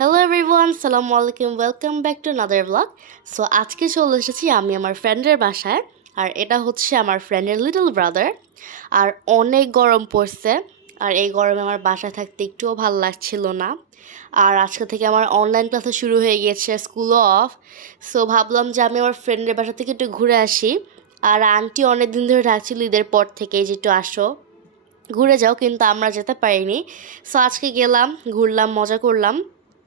Hello everyone, সালামু আলাইকুম, welcome back to another blog. So আজকে চলে এসেছি আমি আমার ফ্রেন্ডের বাসায়। আর এটা হচ্ছে আমার ফ্রেন্ডের লিটল ব্রাদার। আর অনেক গরম পড়ছে। আর এই গরমে আমার বাসায় থাকতে একটুও ভালো লাগছিল না। আর আজকে থেকে আমার অনলাইন ক্লাসও শুরু হয়ে গিয়েছে, স্কুলও অফ। সো ভাবলাম যে আমি আমার ফ্রেন্ডের বাসা থেকে একটু ঘুরে আসি। আর আন্টি অনেক দিন ধরে ডাকছিল ঈদের পর থেকে যে একটু আসো, ঘুরে যাও, কিন্তু আমরা যেতে পারিনি। সো আজকে গেলাম, ঘুরলাম, মজা করলাম।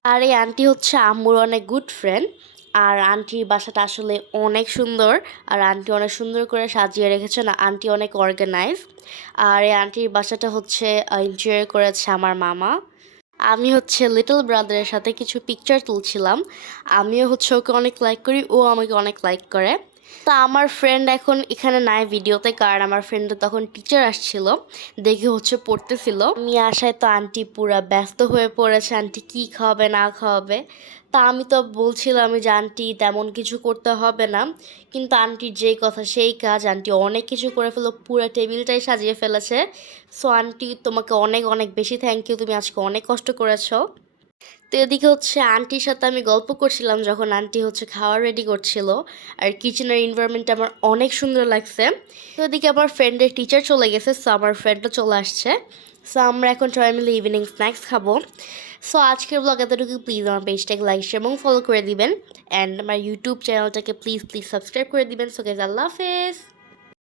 আর এই আন্টি হচ্ছে আম্মুর অনেক গুড ফ্রেন্ড। আর আন্টির বাসাটা আসলে অনেক সুন্দর। আর আন্টি অনেক সুন্দর করে সাজিয়ে রেখেছে, না আন্টি অনেক অর্গানাইজ। আর এই আন্টির বাসাটা হচ্ছে এনজয় করেছে আমার মামা। আমি হচ্ছে লিটল ব্রাদারের সাথে কিছু পিকচার তুলছিলাম। আমিও হচ্ছে ওকে অনেক লাইক করি, ও আমাকে অনেক লাইক করে। তো আমার ফ্রেন্ড এখন এখানে নাই ভিডিওতে, কারণ আমার ফ্রেন্ডের তখন টিচার আসছিল, দেখে হচ্ছে পড়তেছিল। আমি আসায় তো আন্টি পুরা ব্যস্ত হয়ে পড়েছে, আন্টি কি খাওয়াবে না খাওয়াবে। তা আমি তো বলছিলাম যে আন্টি তেমন কিছু করতে হবে না, কিন্তু আন্টির যেই কথা সেই কাজ। আন্টি অনেক কিছু করে ফেলো, পুরো টেবিলটাই সাজিয়ে ফেলেছে। সো আন্টি, তোমাকে অনেক অনেক বেশি থ্যাংক ইউ, তুমি আজকে অনেক কষ্ট করেছো। তো এদিকে হচ্ছে আন্টির সাথে আমি গল্প করছিলাম যখন আন্টি হচ্ছে খাওয়া রেডি করছিল। আর কিচেনের এনভায়রনমেন্টটা আমার অনেক সুন্দর লাগছে। তো এদিকে আমার ফ্রেন্ডের টিচার চলে গেছে, সো আমার ফ্রেন্ডও চলে আসছে। সো আমরা এখন সবাই মিলে ইভিনিং স্ন্যাক্স খাবো। সো আজকের ব্লগ এতটুকু। প্লিজ আমার পেজটাকে লাইক শেয়ার এবং ফলো করে দিবেন। অ্যান্ড আমার ইউটিউব চ্যানেলটাকে প্লিজ প্লিজ সাবস্ক্রাইব করে দিবেন। সো গাইস, আল্লাহ হাফেজ।